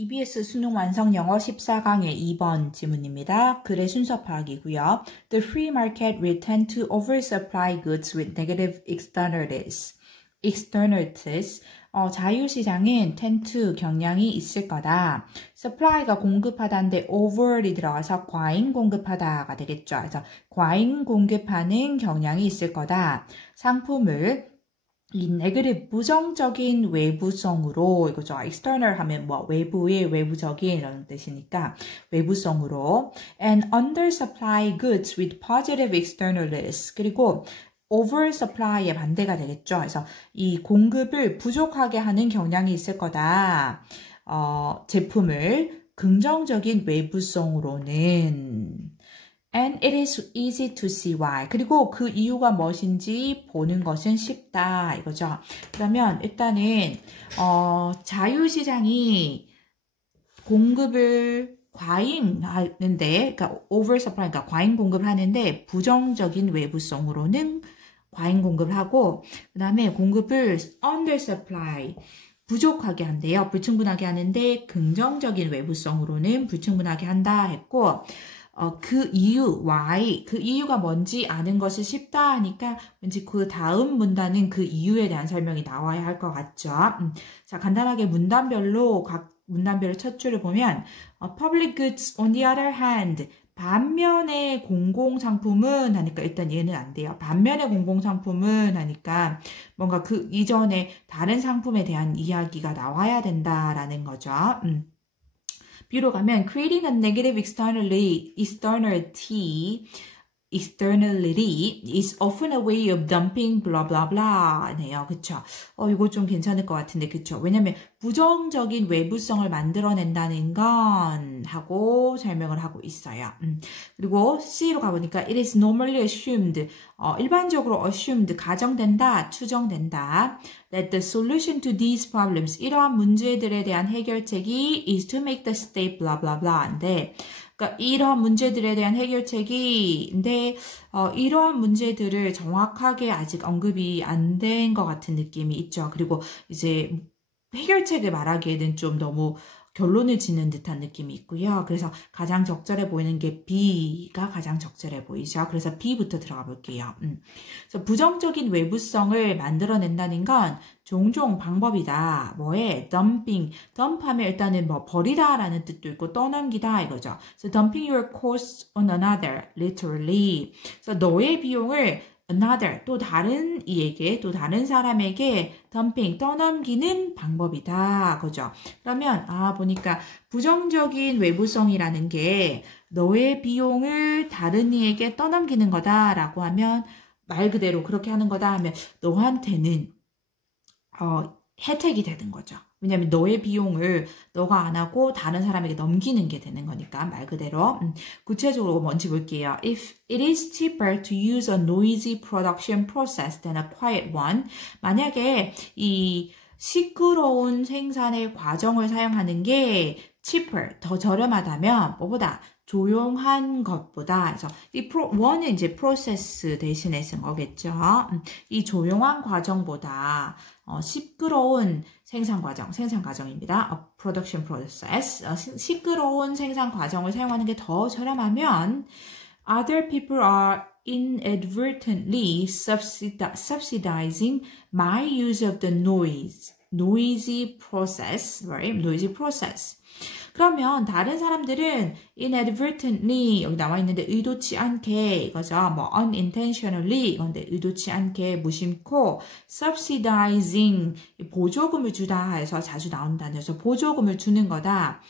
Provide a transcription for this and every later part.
EBS 수능 완성 영어 14강의 2번 지문입니다. 글의 순서 파악이고요. The free market will tend to oversupply goods with negative externalities. externalities. 자유시장은 tend to 경향이 있을 거다. supply가 공급하다인데 over이 들어가서 과잉 공급하다가 되겠죠. 그래서 과잉 공급하는 경향이 있을 거다. 상품을 이 네거티브 부정적인 외부성으로 이거죠. external 하면 뭐 외부의 외부적인 이런 뜻이니까 외부성으로 and undersupply goods with positive externalities 그리고 oversupply의 반대가 되겠죠. 그래서 이 공급을 부족하게 하는 경향이 있을 거다. 제품을 긍정적인 외부성으로는 And it is easy to see why. 그리고 그 이유가 무엇인지 보는 것은 쉽다. 이거죠. 그러면 일단은 자유시장이 공급을 과잉하는데, 그러니까 oversupply, 그러니까 과잉 공급을 하는데 부정적인 외부성으로는 과잉 공급을 하고, 그 다음에 공급을 undersupply, 부족하게 한대요. 불충분하게 하는데 긍정적인 외부성으로는 불충분하게 한다 했고, 그 이유, why, 그 이유가 뭔지 아는 것이 쉽다 하니까 왠지 그 다음 문단은 그 이유에 대한 설명이 나와야 할 것 같죠. 자, 간단하게 문단별로 각 문단별로 첫 줄을 보면 public goods on the other hand 반면에 공공상품은 하니까 일단 얘는 안 돼요. 반면에 공공상품은 하니까 뭔가 그 이전에 다른 상품에 대한 이야기가 나와야 된다라는 거죠. B로 가면 creating a negative externality is often a way of dumping blah blah blah 네요. 그쵸? 이거 좀 괜찮을 것 같은데 그쵸? 왜냐면 부정적인 외부성을 만들어낸다는 건 하고 설명을 하고 있어요. 그리고 C로 가보니까 it is normally assumed 일반적으로 assumed 가정된다, 추정된다 that the solution to these problems 이러한 문제들에 대한 해결책이 is to make the state blah blah blah인데 그러니까 이러한 문제들에 대한 해결책인데 이러한 문제들을 정확하게 아직 언급이 안 된 것 같은 느낌이 있죠. 그리고 이제 해결책을 말하기에는 좀 너무 결론을 짓는 듯한 느낌이 있고요. 그래서 가장 적절해 보이는 게 B가 가장 적절해 보이죠. 그래서 B부터 들어가 볼게요. 그래서 부정적인 외부성을 만들어낸다는 건 종종 방법이다. 뭐에? dumping. dump하면 일단은 뭐 버리다라는 뜻도 있고 떠넘기다 이거죠. 그래서 dumping your costs on another, literally. 그래서 너의 비용을 another, 또 다른 이에게, 또 다른 사람에게 dumping, 떠넘기는 방법이다. 그죠? 그러면, 보니까 부정적인 외부성이라는 게 너의 비용을 다른 이에게 떠넘기는 거다라고 하면 말 그대로 그렇게 하는 거다 하면 너한테는, 혜택이 되는 거죠. 왜냐면 너의 비용을 너가 안 하고 다른 사람에게 넘기는 게 되는 거니까 말 그대로. 구체적으로 뭔지 볼게요. If it is cheaper to use a noisy production process than a quiet one. 만약에 이 시끄러운 생산의 과정을 사용하는 게 cheaper, 더 저렴하다면 뭐보다 조용한 것보다 그래서 이 one은 이제 process 대신에 쓴 거겠죠. 이 조용한 과정보다 시끄러운 생산 과정입니다. production process. 시끄러운 생산 과정을 사용하는 게 더 저렴하면 other people are inadvertently subsidizing my use of the noisy process, right? noisy process. 그러면 다른 사람들은 inadvertently 여기 나와 있는데 의도치 않게 이거죠. 뭐 unintentionally 이건데 의도치 않게 무심코 subsidizing 보조금을 주다 해서 자주 나온다는 그래서 보조금을 주는 거다.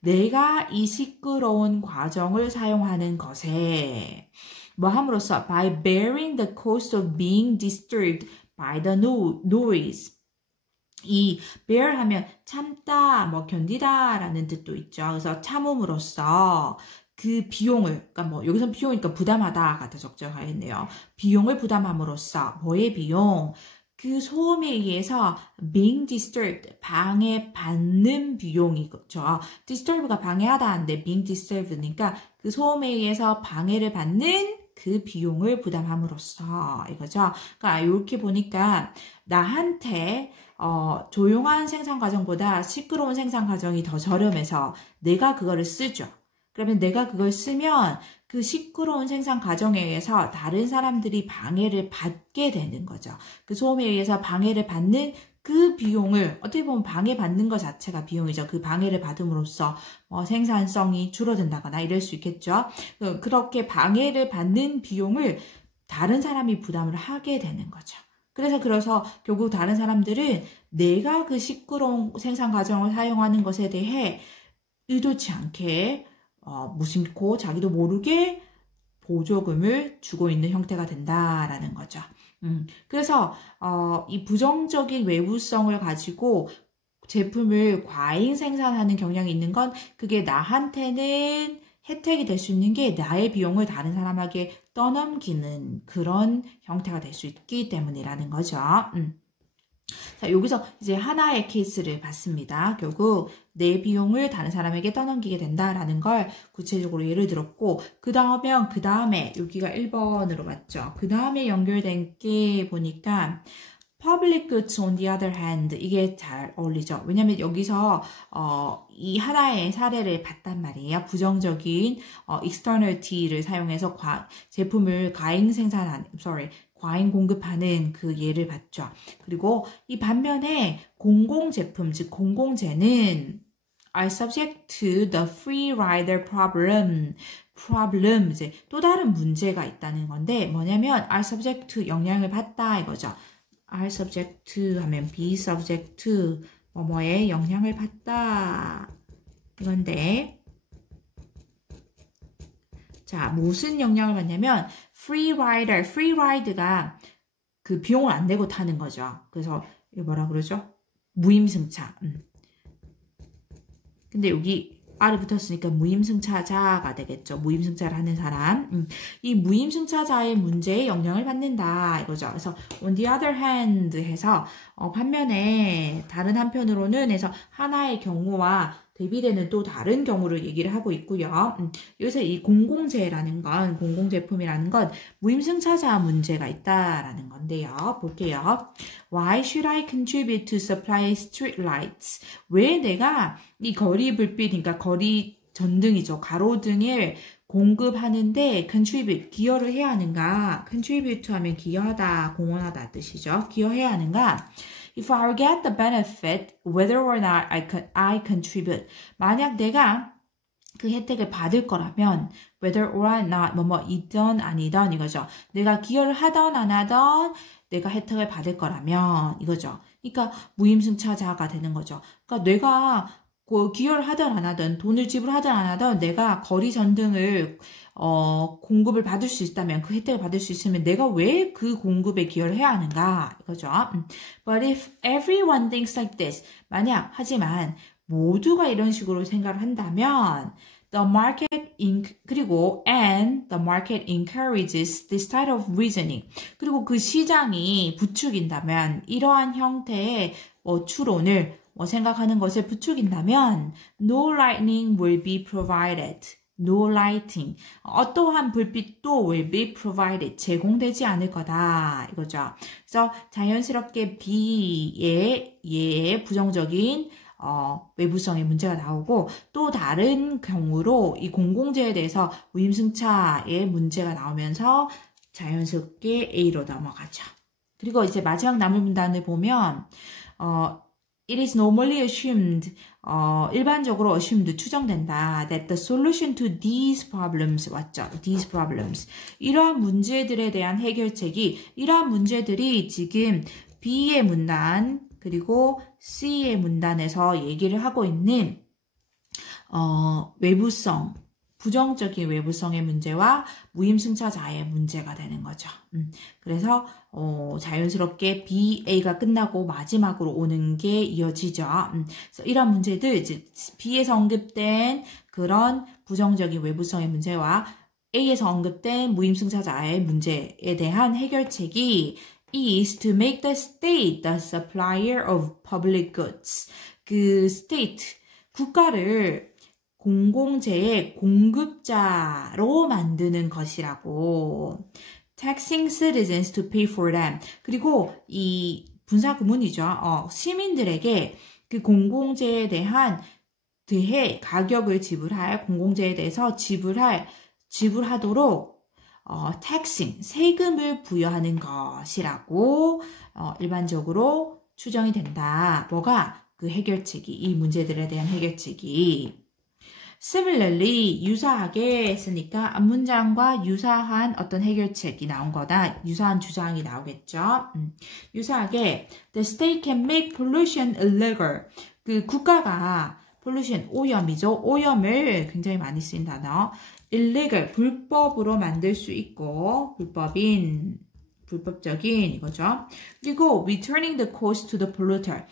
내가 이 시끄러운 과정을 사용하는 것에 뭐 함으로써 by bearing the cost of being disturbed by the noise 이 bear 하면 참다, 뭐 견디다 라는 뜻도 있죠. 그래서 참음으로써 그 비용을, 그러니까 뭐 여기서 비용이니까 부담하다가 더 적절하겠네요. 비용을 부담함으로써 뭐의 비용? 그 소음에 의해서 being disturbed, 방해받는 비용이죠. disturb가 방해하다 하는데 being disturbed니까 그 소음에 의해서 방해를 받는 그 비용을 부담함으로써 이거죠. 그러니까 이렇게 보니까 나한테 조용한 생산 과정보다 시끄러운 생산 과정이 더 저렴해서 내가 그거를 쓰죠. 그러면 내가 그걸 쓰면 그 시끄러운 생산 과정에 의해서 다른 사람들이 방해를 받게 되는 거죠. 그 소음에 의해서 방해를 받는 그 비용을 어떻게 보면 방해받는 것 자체가 비용이죠. 그 방해를 받음으로써 생산성이 줄어든다거나 이럴 수 있겠죠. 그렇게 방해를 받는 비용을 다른 사람이 부담을 하게 되는 거죠. 그래서 결국 다른 사람들은 내가 그 시끄러운 생산 과정을 사용하는 것에 대해 의도치 않게 무심코 자기도 모르게 보조금을 주고 있는 형태가 된다라는 거죠. 그래서 이 부정적인 외부성을 가지고 제품을 과잉 생산하는 경향이 있는 건 그게 나한테는 혜택이 될 수 있는 게 나의 비용을 다른 사람에게 떠넘기는 그런 형태가 될 수 있기 때문이라는 거죠. 자, 여기서 이제 하나의 케이스를 봤습니다. 결국 내 비용을 다른 사람에게 떠넘기게 된다라는 걸 구체적으로 예를 들었고, 그 다음에 여기가 1번으로 맞죠. 그 다음에 연결된 게 보니까 public goods on the other hand, 이게 잘 어울리죠. 왜냐면 여기서 이 하나의 사례를 봤단 말이에요. 부정적인 externality를 사용해서 제품을 과잉 공급하는 그 예를 봤죠. 그리고 이 반면에 공공제품, 즉 공공재는 are subject to the free rider problem, 이제 또 다른 문제가 있다는 건데 뭐냐면 are subject to 영향을 받다 이거죠. are subject to 하면 be subject to 뭐뭐에 영향을 받다 이건데, 자, 무슨 영향을 받냐면 free ride가 그 비용을 안 내고 타는 거죠. 그래서 이거 뭐라 그러죠? 무임승차. 근데 여기 R이 붙었으니까 무임승차자가 되겠죠. 무임승차를 하는 사람. 이 무임승차자의 문제에 영향을 받는다 이거죠. 그래서 on the other hand 해서 반면에 다른 한편으로는 해서 하나의 경우와 대비되는 또 다른 경우를 얘기를 하고 있고요. 여기서 이 공공제품이라는 건 무임승차자 문제가 있다라는 건데요. 볼게요. Why should I contribute to supply street lights? 왜 내가 이 거리 불빛, 그러니까 거리 전등이죠. 가로등을 공급하는데 contribute, 기여를 해야 하는가? contribute 하면 기여하다, 공헌하다 뜻이죠. 기여해야 하는가? If I get the benefit, whether or not I contribute. 만약 내가 그 혜택을 받을 거라면, whether or not, 이든 아니든 이거죠. 내가 기여를 하던 안 하던 내가 혜택을 받을 거라면 이거죠. 그러니까 무임승차자가 되는 거죠. 그러니까 내가 기여를 하든 안 하든 돈을 지불하든 안 하든 내가 거리 전등을 공급을 받을 수 있다면, 그 혜택을 받을 수 있으면 내가 왜 그 공급에 기여를 해야 하는가 이거죠. But if everyone thinks like this, 하지만 모두가 이런 식으로 생각을 한다면 the market encourages this type of reasoning. 그리고 그 시장이 부추긴다면, 이러한 형태의 추론을 생각하는 것을 부추긴다면 no lighting will be provided. No lighting. 어떠한 불빛도 will be provided. 제공되지 않을 거다. 이거죠. 그래서 자연스럽게 B의 부정적인 외부성의 문제가 나오고, 또 다른 경우로 이 공공재에 대해서 무임승차의 문제가 나오면서 자연스럽게 A로 넘어가죠. 그리고 이제 마지막 남은 문단을 보면 It is normally assumed, 일반적으로 assumed, 추정된다. That the solution to these problems, 왔죠? These problems. 이러한 문제들에 대한 해결책이, 이러한 문제들이 지금 B의 문단, 그리고 C의 문단에서 얘기를 하고 있는, 외부성, 부정적인 외부성의 문제와 무임승차자의 문제가 되는 거죠. 그래서 자연스럽게 B, A가 끝나고 마지막으로 오는 게 이어지죠. 그래서 이런 문제들, B에서 언급된 그런 부정적인 외부성의 문제와 A에서 언급된 무임승차자의 문제에 대한 해결책이 is to make the state the supplier of public goods. 그 state, 국가를 공공재의 공급자로 만드는 것이라고. Taxing citizens to pay for them. 그리고 이 분사 구문이죠. 시민들에게 그 공공재에 대해 가격을 지불할 공공재에 대해서 지불하도록 taxing 세금을 부여하는 것이라고 일반적으로 추정이 된다. 뭐가 그 해결책이 이 문제들에 대한 해결책이 similarly 유사하게 했으니까 앞문장과 유사한 어떤 해결책이 나온 거다. 유사한 주장이 나오겠죠. 유사하게 the state can make pollution illegal. 그 국가가 pollution 오염이죠. 오염을 굉장히 많이 쓰인 단어. illegal 불법으로 만들 수 있고 불법적인 이거죠. 그리고 returning the cost to the polluter.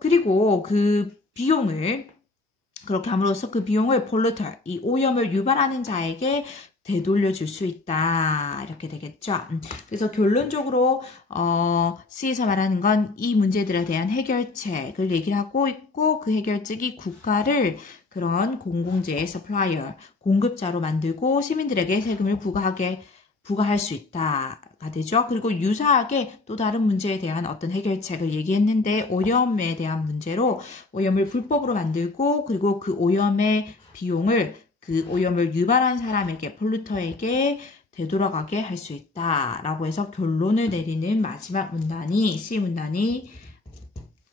그리고 그 비용을 그렇게 함으로써 그 비용을 polluter, 이 오염을 유발하는 자에게 되돌려줄 수 있다. 이렇게 되겠죠. 그래서 결론적으로 C에서 말하는 건 이 문제들에 대한 해결책을 얘기를 하고 있고 그 해결책이 국가를 그런 공공재의 supplier, 공급자로 만들고 시민들에게 세금을 부과할 수 있다가 되죠. 그리고 유사하게 또 다른 문제에 대한 어떤 해결책을 얘기했는데 오염에 대한 문제로 오염을 불법으로 만들고 그리고 그 오염의 비용을 그 오염을 유발한 사람에게 폴루터에게 되돌아가게 할 수 있다라고 해서 결론을 내리는 마지막 문단이 C 문단이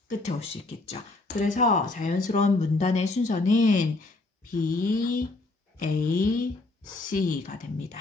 끝에 올 수 있겠죠. 그래서 자연스러운 문단의 순서는 B, A, C가 됩니다.